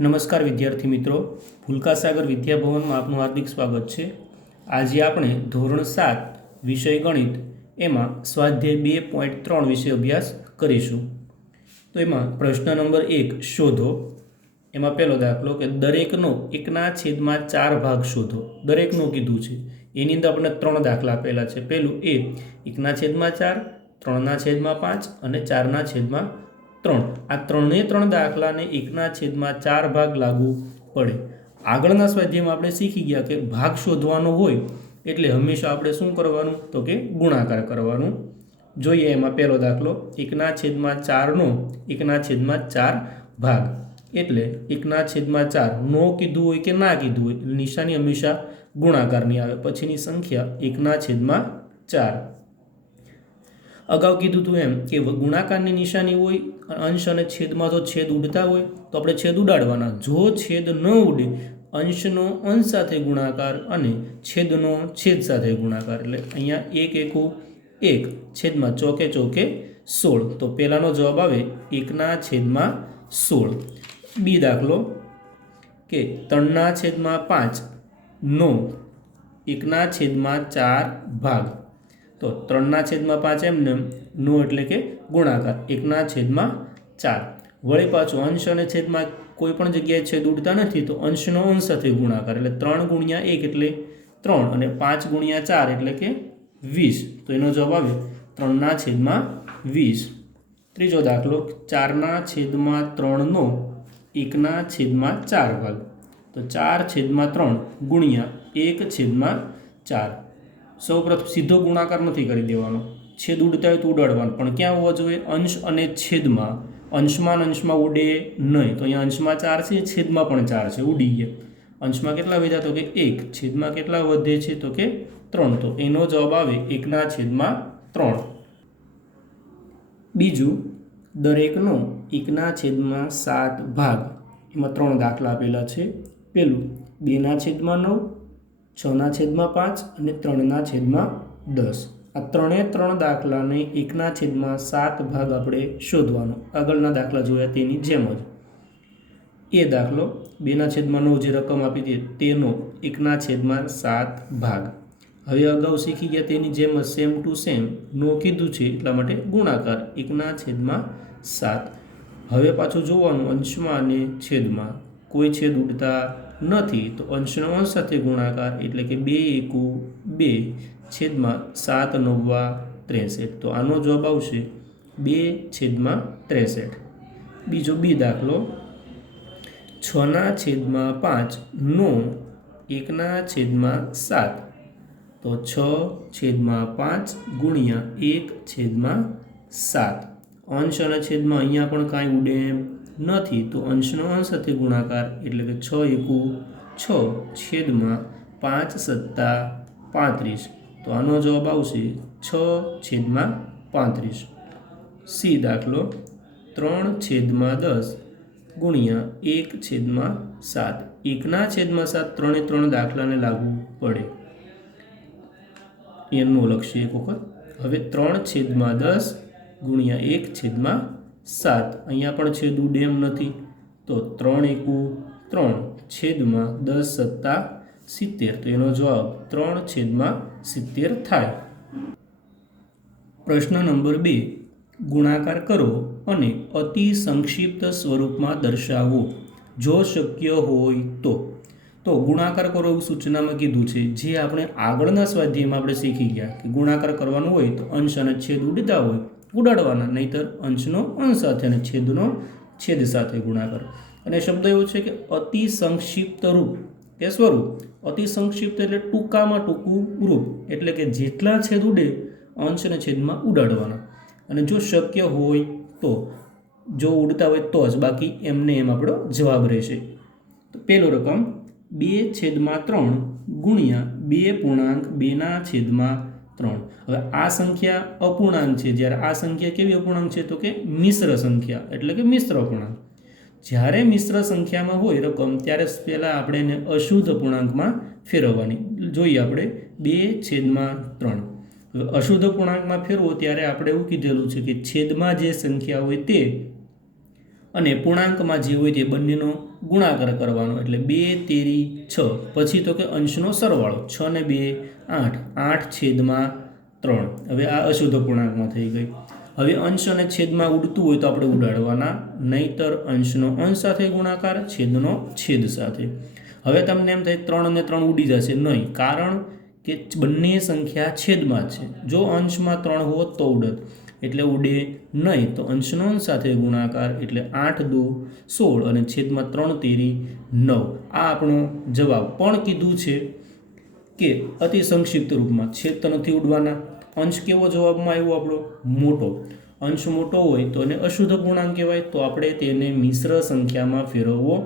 નમસ્કાર વિદ્યાર્થી મિત્રો, ભૂલકાસાગર વિદ્યાભવનમાં આપનું હાર્દિક સ્વાગત છે। આજે આપણે ધોરણ 7 વિષય ગણિત એમાં સ્વાધ્યાય 2.3 વિશે અભ્યાસ કરીશું। તો એમાં પ્રશ્ન નંબર 1 શોધો। એમાં પહેલો દાખલો કે દરેકનો 1/4 ભાગ શોધો। દરેકનો કીધું છે, એની અંદર આપણે 3 દાખલા આપેલા છે। પહેલું એ 1/4, 3/5 અને 4/3। આ 3 દાખલાને 1/4 ભાગ લાગુ પડે। આગળના સ્વાધ્યાયમાં આપણે શીખી ગયા કે ભાગ શોધવાનો હોય એટલે હંમેશા આપણે શું કરવાનું, તો કે ગુણાકાર કરવાનું। જોઈએ એમાં પહેલો દાખલો 1/4 નો 1/4 ભાગ એટલે 1/4 નો કીધું હોય કે ના કીધું હોય એટલે નિશાની હંમેશા ગુણાકારની આવે, પછીની સંખ્યા 1/4। અગાઉ કીધું હતું એમ કે ગુણાકારની નિશાની હોય, અંશ અને છેદમાં જો છેદ ઉડતા હોય તો આપણે છેદ ઉડાડવાના। જો છેદ ન ઉડે, અંશનો અંશ સાથે ગુણાકાર અને છેદનો છેદ સાથે ગુણાકાર। એટલે અહીંયા 1 એકુ 1 છેદમાં ચોકે ચોકે 16। તો પહેલાનો જવાબ આવે 1/16। બી દાખલો કે 3/5 નો 1/4 ભાગ। તો 3/5 એમને નો એટલે કે ગુણાકાર 1/4। વળી પાછું અંશ અને છેદમાં કોઈ પણ જગ્યાએ છેદ ઉડતા નથી તો અંશનો અંશ સાથે ગુણાકાર એટલે 3 × 1 એટલે 3 અને 5 × 4 એટલે કે 20। તો એનો જવાબ આવે 3/20। ત્રીજો દાખલો 4/3 નો 1/4 ભાગ। તો 4/3 ગુણ્યા 1/4। સૌપ્રથમ સીધો ગુણાકાર નથી કરી દેવાનો, છેદ ઉડતા હોય તો ઉડાડવાનું, પણ ક્યાં હોવા જોઈએ? અંશ અને છેદમાં। અંશમાં ઉડે નહીં, તો અહીંયા અંશમાં 4 છે, છેદમાં પણ 4 છે, ઉડી ગયા। અંશમાં કેટલા વધ્યા? તો કે 1, છેદમાં કેટલા વધે છે? તો કે 3। તો એનો જવાબ આવે 1/3। બીજું દરેકનો 1/7 ભાગ। એમાં 3 દાખલા આપેલા છે। પેલું 2/9, 6/5 અને 3/10। આ 3 દાખલાને 1/7 ભાગ આપણે શોધવાનો। આગળના દાખલા જોયા તેની જેમ જ એ દાખલો 2/9 જે રકમ આપી હતી તેનો 1/7 ભાગ। હવે અગાઉ શીખી ગયા તેની જેમ જ સેમ ટુ સેમ નો કીધું છે એટલા માટે ગુણાકાર 1/7। હવે પાછું જોવાનું અંશમાં અને છેદમાં કોઈ છેદ ઉડતા નથી તો અંશનો અંશ સાથે ગુણાકાર એટલે કે 2 એકુ 2 છેદમાં 7 × 9 = 63। તો આનો જવાબ આવશે 2/63। બીજો બી દાખલો 6/5 નો 1/7। તો 6/5 ગુણ્યા 1/7। અંશ અને છેદમાં અહીંયા પણ કાંઈ ઉડે એમ નથી તો અંશનો અંશ સાથે ગુણાકાર એટલે કે 6 એકુ 6 છેદમાં 5 + 35। તો આનો જવાબ આવશે 6/35। સી દાખલો 3/10 ગુણ્યા 1/7। 1/7 3 દાખલાને લાગુ પડે એનું લખીએ એક વખત। હવે 3/10 ગુણ્યા 1/7 અહીંયા પણ છેદ ઉડે એમ નથી તો 3 એકુ 3 છેદમાં 10 + 70। તો એનો જવાબ 3/70 થાય। પ્રશ્ન નંબર 2 ગુણાકાર કરો અને અતિ સંક્ષિપ્ત સ્વરૂપમાં દર્શાવો જો શક્ય હોય તો। તો ગુણાકાર કરો એવું સૂચનામાં કીધું છે, જે આપણે આગળના સ્વાધ્યાયમાં આપણે શીખી ગયા કે ગુણાકાર કરવાનું હોય તો અંશ અને છેદ ઉડતા હોય ઉડાડવાના, નહીતર અંશનો અંશ સાથે અને છેદનો છેદ સાથે ગુણાકાર। અને શબ્દ એવો છે કે અતિ સંક્ષિપ્ત રૂપ કે સ્વરૂપ। અતિ સંક્ષિપ્ત એટલે ટૂંકામાં ટૂંકું રૂપ, એટલે કે જેટલા છેદ ઉડે અંશ અને છેદમાં ઉડાડવાના, અને જો શક્ય હોય તો, જો ઉડતા હોય તો જ, બાકી એમને એમ આપણો જવાબ રહેશે। તો પહેલો રકમ 2/3 ગુણ્યા 2.2/3। હવે આ સંખ્યા અપૂર્ણાંક છે, જ્યારે આ સંખ્યા કેવી અપૂર્ણાંક છે? તો કે મિશ્ર સંખ્યા એટલે કે મિશ્ર અપૂર્ણાંક। જ્યારે મિશ્ર સંખ્યામાં હોય રકમ ત્યારે પહેલાં આપણે એને અશુદ્ધ અપૂર્ણાંકમાં ફેરવવાની। જોઈએ આપણે 2/3। હવે અશુદ્ધ અપૂર્ણાંકમાં ફેરવો ત્યારે આપણે એવું કીધેલું છે કે છેદમાં જે સંખ્યા હોય તે અને પૂર્ણાંકમાં જે હોય તે બંનેનો ગુણાકાર કરવાનો, એટલે 2 તેરી 6, પછી તો કે અંશનો સરવાળો, 6 ને 2 8, 8/3. હવે આ અશુદ્ધ પૂર્ણાંકમાં થઈ ગઈ. હવે અંશ અને છેદમાં ઉડતું હોય તો આપણે ઉડાડવાના, નહીતર અંશનો અંશ સાથે ગુણાકાર, છેદનો છેદ સાથે. હવે તમને એમ થાય 3 અને 3 ઉડી જશે, નહીં, કારણ કે બંને સંખ્યા છેદમાં છે. જો અંશમાં 3 હોત તો ઉડત, એટલે ઉડે નહીં. તો અંશનો અંશ સાથે ગુણાકાર, એટલે 8 દુ 16 અને છેદમાં 3 તેરી 9. આ આપણો જવાબ. પણ કીધું છે કે અતિ સંક્ષિપ્ત રૂપમાં, છેદ તો નથી ઉડવાના. અંશ કેવો જવાબમાં આવ્યો આપણો? મોટો. અંશ મોટો હોય તો એને અશુદ્ધ પૂર્ણાંક કહેવાય, તો આપણે તેને મિશ્ર સંખ્યામાં ફેરવવો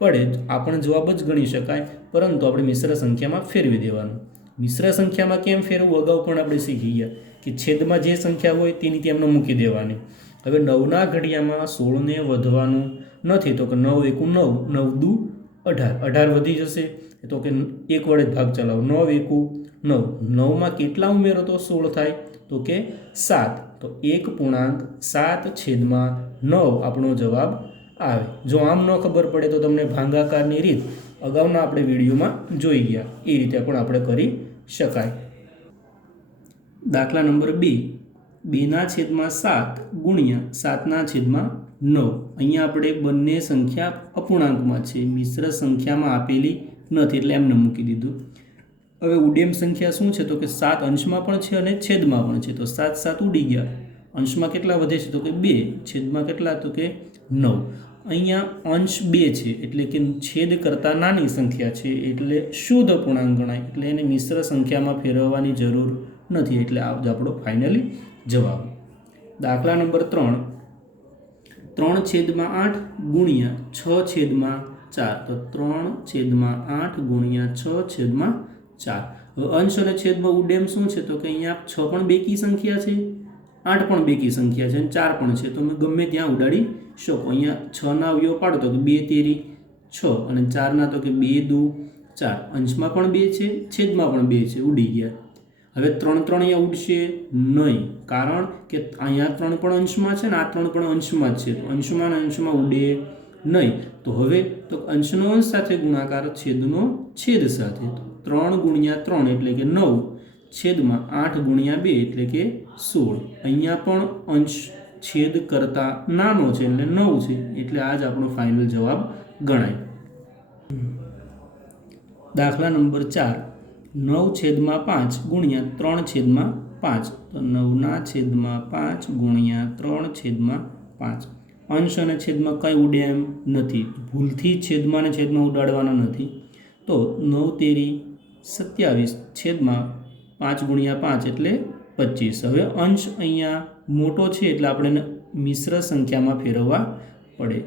પડે. આ પણ જવાબ જ ગણી શકાય, પરંતુ આપણે મિશ્ર સંખ્યામાં ફેરવી દેવાનું. મિશ્ર સંખ્યામાં કેમ ફેરવવું અગાઉ પણ આપણે શીખી ગયા કે છેદમાં જે સંખ્યા હોય તેની તેમને મૂકી દેવાની. હવે 9ના ઘડિયામાં 16ને વધવાનું નથી, તો કે 9 એકુ 9, 9 દુ 18, 18 વધી જશે, તો કે 1 વડે જ ભાગ ચલાવો, 9 એકુ 9, 9માં કેટલા ઉમેરો તો 16 થાય, તો કે 7. તો 1.7/9 આપણો જવાબ આવે. જો આમ ન ખબર પડે તો તમને ભાગાકારની રીત અગાઉના આપણે વિડીયોમાં જોઈ ગયા, એ રીતે પણ આપણે કરી શકાય. દાખલા નંબર 2, 2/7 ગુણ્યા 7/9. અહીંયા આપણે બંને સંખ્યા અપૂર્ણાંકમાં છે, મિશ્ર સંખ્યામાં આપેલી નથી, એટલે એમને મૂકી દીધું. હવે ઉડેમ સંખ્યા શું છે? તો કે 7 અંશમાં પણ છે અને છેદમાં પણ છે. તો 7 7 ઉડી ગયા. અંશમાં કેટલા વધે છે? તો કે 2. છેદમાં કેટલા? તો કે 9. અહીંયા અંશ 2 છે, એટલે કે છેદ કરતાં નાની સંખ્યા છે, એટલે શુદ્ધ પૂર્ણાંક ગણાય, એટલે એને મિશ્ર સંખ્યામાં ફેરવવાની જરૂર નથી, એટલે આ આપણો ફાઇનલી જવાબ. દાખલા નંબર 3, 3/8 ગુણ્યા 6/4. તો 3/8 ગુણ્યા 6/4. હવે અંશ અને છેદમાં ઉડેમ શું છે? તો કે અહીંયા 6 પણ બેકી સંખ્યા છે, 8 પણ બેકી સંખ્યા છે અને 4 પણ છે, તો તમે ગમે ત્યાં ઉડાડી શકો. અહીંયા 6ના અવયવ પાડો તો કે 2 તેરી 6 અને 4ના તો કે 2 દુ 4. અંશમાં પણ 2 છે, છેદમાં પણ 2 છે, ઉડી ગયા. હવે 3 3 અહીંયા ઉડશે નહીં, કારણ કે અહીંયા 3 પણ અંશમાં છે ને આ 3 પણ અંશમાં જ છે, તો અંશમાં અને અંશમાં ઉડે નહીં. તો હવે તો અંશનો અંશ સાથે ગુણાકાર, છેદનો છેદ સાથે. 3 ગુણ્યા 3 એટલે કે 9, છેદમાં 8 ગુણ્યા 2 એટલે કે 16. અહીંયા પણ અંશ છેદ કરતાં નાનો છે, એટલે 9 છે, એટલે આ જ આપણો ફાઇનલ જવાબ ગણાય. દાખલા નંબર 4, 9/5 ગુણ્યા 3/5. તો 9/5 ગુણ્યા 3/5. અંશ અને છેદમાં કંઈ ઉડે એમ નથી, ભૂલથી છેદમાં અને છેદમાં ઉડાડવાના નથી. તો 9 તેરી 27, છેદમાં 5 ગુણ્યા 5 એટલે 25. હવે અંશ અહીંયા મોટો છે, એટલે આપણે એને મિશ્ર સંખ્યામાં ફેરવવા પડે.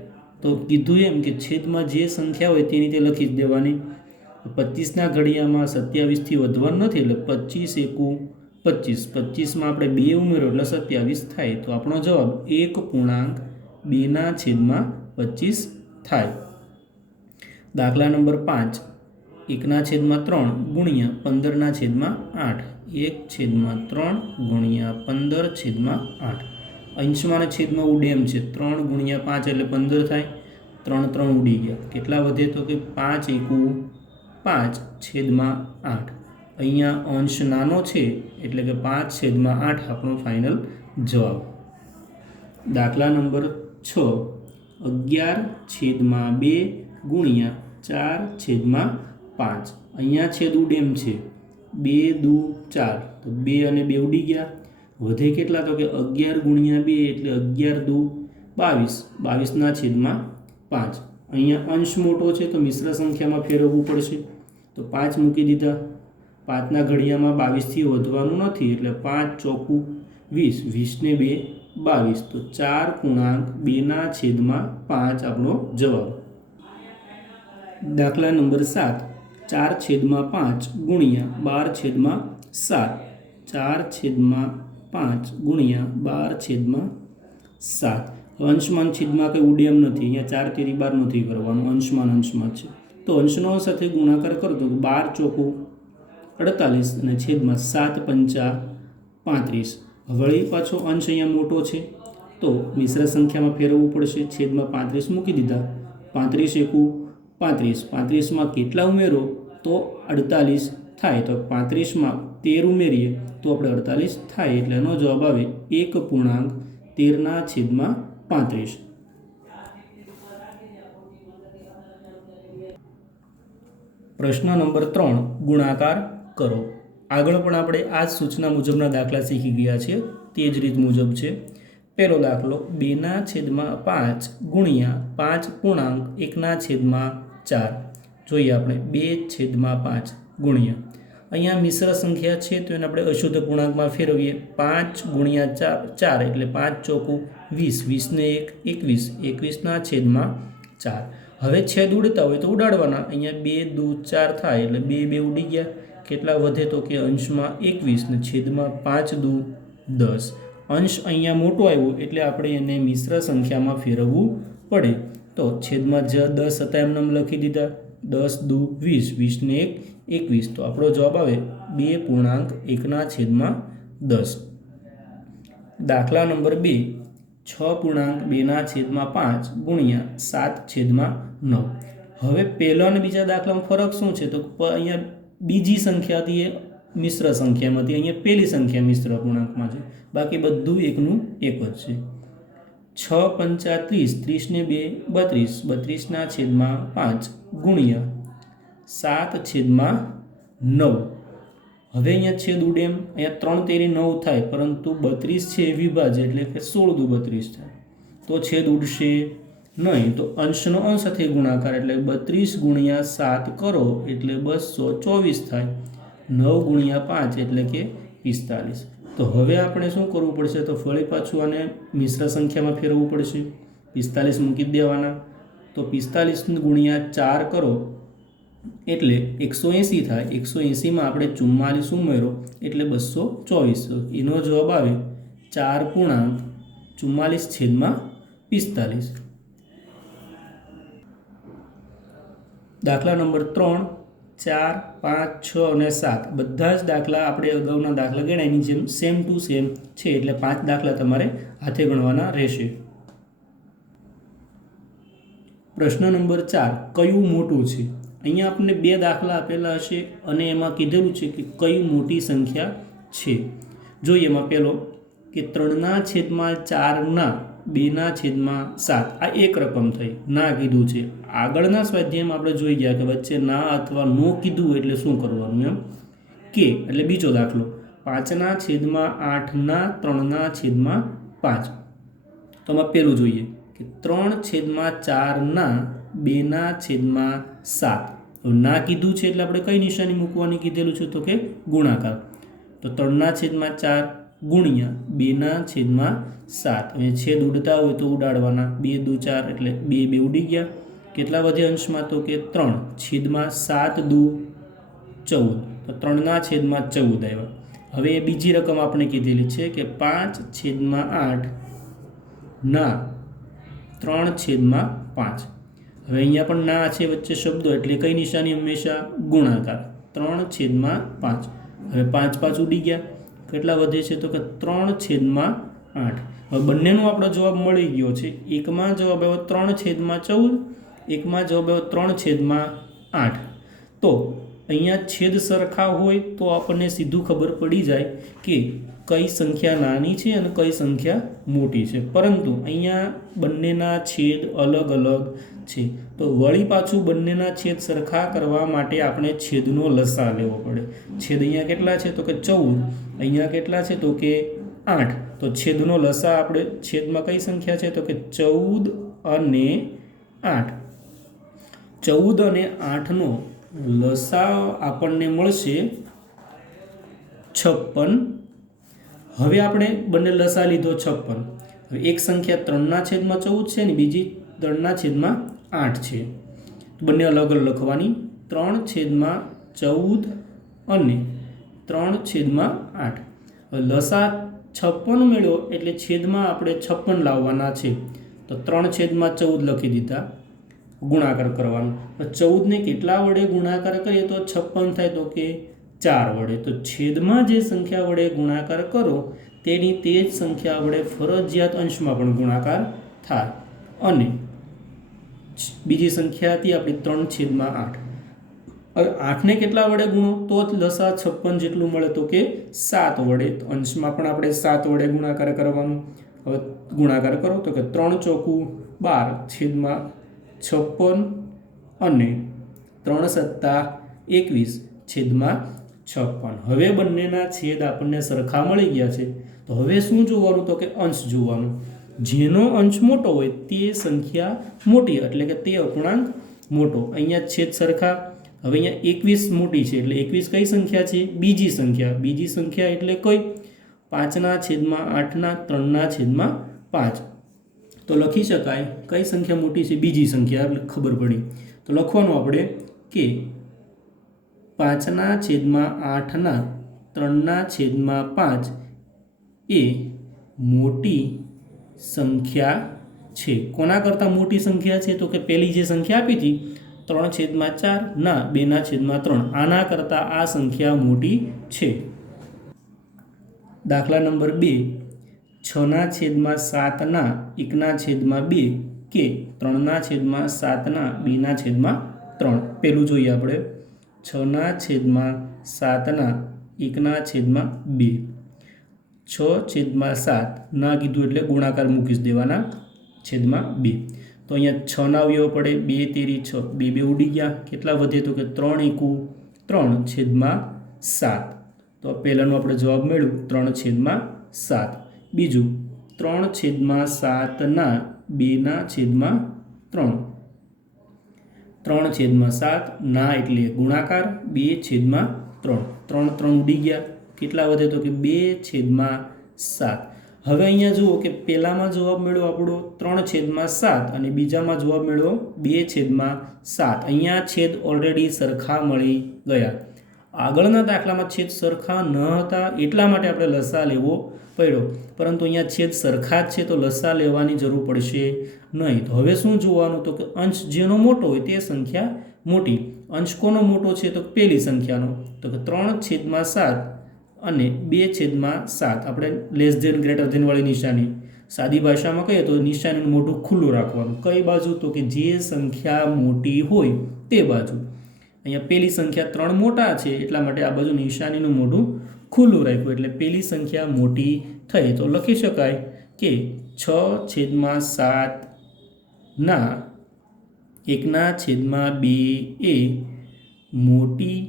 તો કીધું એમ કે છેદમાં જે સંખ્યા હોય તેની તે લખી જ દેવાની. 25ના ઘડિયામાં 27થી વધવાનું નથી, એટલે 25 એકુ 25. 25માં આપણે 2 ઉમેરો એટલે 27 થાય. તો આપણો જવાબ 1.2/25 થાય. દાખલા નંબર 5, 1/3 ગુણ્યા 15/8. 1/3 ગુણ્યા 15/8. અંશમાં અને છેદમાં ઉડેમ છે, 3 ગુણ્યા 5 એટલે 15 થાય. 3 3 ઉડી ગયા. કેટલા વધે? તો કે 5 એકુ 5/8. અહીંયા અંશ નાનો છે, એટલે કે 5/8 આપણો ફાઇનલ જવાબ. દાખલા નંબર 6, 11/2 ગુણ્યા 4/5. અહીંયા છેદ ઉડેમ છે, 2 દુ 4, તો 2 અને 2 ઉડી ગયા. વધે કેટલા? તો કે 11 ગુણ્યા 2 એટલે 11 દુ 22, 22/5. અહીંયા અંશ મોટો છે, તો મિશ્ર સંખ્યામાં ફેરવવું પડશે. તો 5 મૂકી દીધા. 5ના ઘડિયામાં 22થી વધવાનું નથી, એટલે 5 ચોકુ 20, 20 ને 2 22. તો 4.2/5 આપણો જવાબ. દાખલા નંબર 7, 4/5 ગુણ્યા 12/7. 4/5 ગુણ્યા 12/7. અંશમાં છેદમાં કંઈ ઉડેમ નથી, અહીંયા 4 તેરી 12 નથી કરવાનું, અંશમાં અંશમાં છે. તો અંશનો સાથે ગુણાકાર કરતો 12 ચોકુ 48 અને છેદમાં 7 પંચા 35. વળી પાછો અંશ અહીંયા મોટો છે, તો મિશ્ર સંખ્યામાં ફેરવવું પડશે. છેદમાં 35 મૂકી દીધા. 35 એકુ 35. 35માં કેટલા ઉમેરો તો 48 થાય. તો 35માં 13 ઉમેરીએ તો આપણે 48 થાય. એટલે એનો જવાબ આવે 1.13/35. પ્રશ્ન નંબર 3 ગુણાકાર કરો. આગળ પણ આપણે આ જ સૂચના મુજબના દાખલા શીખી ગયા છીએ. તે જ રીત મુજબ છે. પહેલો દાખલો 2/5 ગુણ્યા 5.1/4. જોઈએ આપણે 2/5 ગુણ્યા, અહીંયા મિશ્ર સંખ્યા છે તો એને આપણે અશુદ્ધ પૂર્ણાંકમાં ફેરવીએ. 5 ગુણ્યા 4 એટલે 5 ચોકું 20, 20 ને 1 21, 21/4. હવે છેદ ઉડતા હોય તો ઉડાડવાના. અહીંયા 2 દુ 4 થાય એટલે 2 ઉડી ગયા. કેટલા વધે તો કે અંશમાં 21 ને છેદમાં 5 દુ 10. અંશ અહીંયા મોટો આવ્યો એટલે આપણે એને મિશ્ર સંખ્યામાં ફેરવવું પડે. તો છેદમાં 10 હતા એમને લખી દીધા. 10 દુ 20, 20 ને 1 21. તો આપણો જવાબ આવે 2.1/10. દાખલા નંબર 2 6.2/5 ગુણ્યા 7/9. હવે પહેલા અને બીજા દાખલામાં ફરક શું છે? તો અહીંયા બીજી સંખ્યા હતી એ મિશ્ર સંખ્યામાં હતી, અહીંયા પહેલી સંખ્યા મિશ્ર પૂર્ણાંકમાં છે. બાકી બધું એકનું એક જ છે. 6 × 30, 30 ને 2 32, 32/5 ગુણ્યા 7/9. હવે અહીંયા છેદ ઉડે એમ, અહીંયા 3 તેરી 9 થાય, પરંતુ 32 છે એ વિભાજ્ય એટલે કે 16 દુ 32 થાય. તો છેદ ઉડશે નહીં. તો અંશનો અંશ સાથે ગુણાકાર એટલે 32 ગુણ્યા 7 કરો એટલે 224 થાય. 9 ગુણ્યા 5 એટલે કે 45. તો હવે આપણે શું કરવું પડશે? તો ફરી પાછું આને મિશ્ર સંખ્યામાં ફેરવવું પડશે. 45 મૂકી દેવાના. તો 45 ગુણ્યા 4 કરો એટલે 180 થાય. 180માં આપણે 44 ઉમેરો એટલે 224. એનો જવાબ આવે 4.44/45. દાખલા નંબર 3 4 5 6 અને 7 બધા જ દાખલા આપણે અગાઉના દાખલા ગણ્યા એની જેમ સેમ ટુ સેમ છે. એટલે 5 દાખલા તમારે હાથે ગણવાના રહેશે. પ્રશ્ન નંબર 4 કયું મોટું છે? અહીંયા આપણને 2 દાખલા આપેલા હશે અને એમાં કીધેલું છે કે કઈ મોટી સંખ્યા છે. જોઈએ એમાં પહેલો કે 3/4 2/7. આ એક રકમ થઈ, ના કીધું છે. આગળના સ્વાધ્યાયમાં આપણે જોઈ ગયા કે વચ્ચે ના અથવા નો કીધું એટલે શું કરવાનું એમ કે એટલે બીજો દાખલો 5/8 તો આમાં પહેલું જોઈએ કે 3/4 2/7. ના કીધું છે એટલે આપણે કઈ નિશાની મૂકવાની કીધેલું છે? તો કે ગુણાકાર. તો 3/4 ગુણ્યા 2/7. હવે છેદ ઉડતા હોય તો ઉડાડવાના. 2 દુ 4 એટલે 2 ઉડી ગયા. કેટલા વધે અંશમાં? તો કે 3 છેદમાં 7 દુ 14. તો 3/14 આવ્યા. હવે એ બીજી રકમ આપણે કીધેલી છે કે 5/8 3/5. હવે અહીંયા પણ ના છે વચ્ચે શબ્દો એટલે કઈ નિશાની હંમેશા ગુણાકાર. 3/5. હવે 5 ઉડી ગયા. કેટલા વધે છે? તો કે 3/8. હવે બંનેનો આપણો જવાબ મળી ગયો છે. એકમાં જવાબ આવ્યો 3/14, એકમાં જવાબ આવ્યો 3/8. તો અહીંયા છેદ સરખા હોય તો આપણને સીધું ખબર પડી જાય કે કઈ સંખ્યા નાની છે અને કઈ સંખ્યા મોટી છે. પરંતુ અહીંયા બંનેના છેદ અલગ અલગ છે. તો વળી પાછું બંનેના છેદ સરખા કરવા માટે આપણે છેદનો લસા લેવો પડે. છેદ અહીંયા કેટલા છે? તો કે 14. અહીંયા કેટલા છે? તો કે 8. તો છેદનો લસા આપણે છેદમાં કઈ સંખ્યા છે? તો કે 14 અને 8. 14 અને 8નો લસા આપણને મળશે 56. હવે આપણે બંને લસા લીધો 56. હવે એક સંખ્યા 3/14 છે અને બીજી 3/8 છે. બંને અલગ અલગ લખવાની. 3/14 અને 3/8. હવે લસા 56 મેળવો એટલે છેદમાં આપણે 56 લાવવાના છે. તો 3/14 લખી દીધા. ગુણાકાર કરવાનો. 14ને કેટલા વડે ગુણાકાર કરીએ તો 56 થાય? તો કે 4 વડે. તો છેદમાં જે સંખ્યા વડે ગુણાકાર કરો તેની તે જ સંખ્યા વડે ફરજિયાત અંશમાં પણ ગુણાકાર થાય. અને બીજી સંખ્યા હતી આપણી 3/8. હવે 8ને કેટલા વડે ગુણો તો જ લસા 56 જેટલું મળે? તો કે 7 વડે. તો અંશમાં પણ આપણે 7 વડે ગુણાકાર કરવાનું. હવે ગુણાકાર કરો તો કે 3 ચોકું 12 છેદમાં 56 અને 3 સત્તા 21 છેદમાં 56. હવે બંનેના છેદ આપણને સરખા મળી ગયા છે. તો હવે શું જોવાનું? તો કે અંશ જોવાનું. જેનો અંશ મોટો હોય તે સંખ્યા મોટી, એટલે કે તે અપૂર્ણાંક મોટો. અહીંયા છેદ સરખા. હવે અહીંયા 21 મોટી છે એટલે 21 કઈ સંખ્યા છે? બીજી સંખ્યા. બીજી સંખ્યા એટલે કઈ? 5/8 3/5. તો લખી શકાય કઈ સંખ્યા મોટી છે? બીજી સંખ્યા. એટલે ખબર પડી. તો લખવાનું આપણે કે 5/8 3/5 એ મોટી સંખ્યા છે. કોના કરતાં મોટી સંખ્યા છે? તો કે પહેલી જે સંખ્યા આપી હતી 3/4 ના 2/3, આના કરતાં આ સંખ્યા મોટી છે. દાખલા નંબર 2, 6/7 ના 1/2 કે 3/7 ના 2/3. પેલું જોઈએ આપણે. 6/7 ના 1/2. 6/7 ના કીધું એટલે ગુણાકાર મૂકી દેવાના છેદમાં 2. તો અહીંયા 6 ના અવયવ પડે. 2 તેરી 6, 2 ઉડી ગયા. કેટલા વધે? તો કે 3 એકુ 3/7. તો પહેલાંનો આપણે જવાબ મેળવ્યું 3/7. બીજું 3/7 ના 2/3. 3/7 ના એટલે ગુણાકાર. 2/3. 3 ઉડી ગયા. કેટલા વધે? તો કે 2/7. હવે અહીંયા જુઓ કે પહેલામાં જવાબ મેળવ્યો આપણો 3/7 અને બીજામાં જવાબ મેળવ્યો 2/7. અહીંયા છેદ ઓલરેડી સરખા મળી ગયા. આગળના દાખલામાં છેદ સરખા ન હતા એટલા માટે આપણે લસા લેવો પડ્યો, પરંતુ અહીંયા છેદ સરખા જ છે તો લસા લેવાની જરૂર પડશે નહીં. તો હવે શું જોવાનું? તો કે અંશ જેનો મોટો હોય તે સંખ્યા મોટી. અંશ કોનો મોટો છે? તો પહેલી સંખ્યાનો. તો કે 3/7 અને 2/7. આપણે લેસ ધેન ગ્રેટર ધેન વાળી નિશાની. સાદી ભાષામાં કહીએ તો નિશાનીનું મોઢું ખુલ્લું રાખવાનું. કઈ બાજુ? તો કે જે સંખ્યા મોટી હોય તે બાજુ. અહીંયા પહેલી સંખ્યા 3 મોટા છે એટલા માટે આ બાજુ નિશાનીનું મોઢું ખુલ્લું રાખ્યું એટલે પહેલી સંખ્યા મોટી થઈ. તો લખી શકાય કે 6/7 ના 1/2 એ મોટી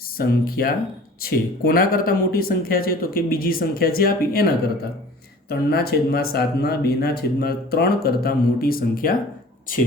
સંખ્યા છે. કોના કરતાં મોટી સંખ્યા છે? તો કે બીજી સંખ્યા જે આપી એના કરતાં. 3/7 ના 2/3 કરતાં મોટી સંખ્યા છે.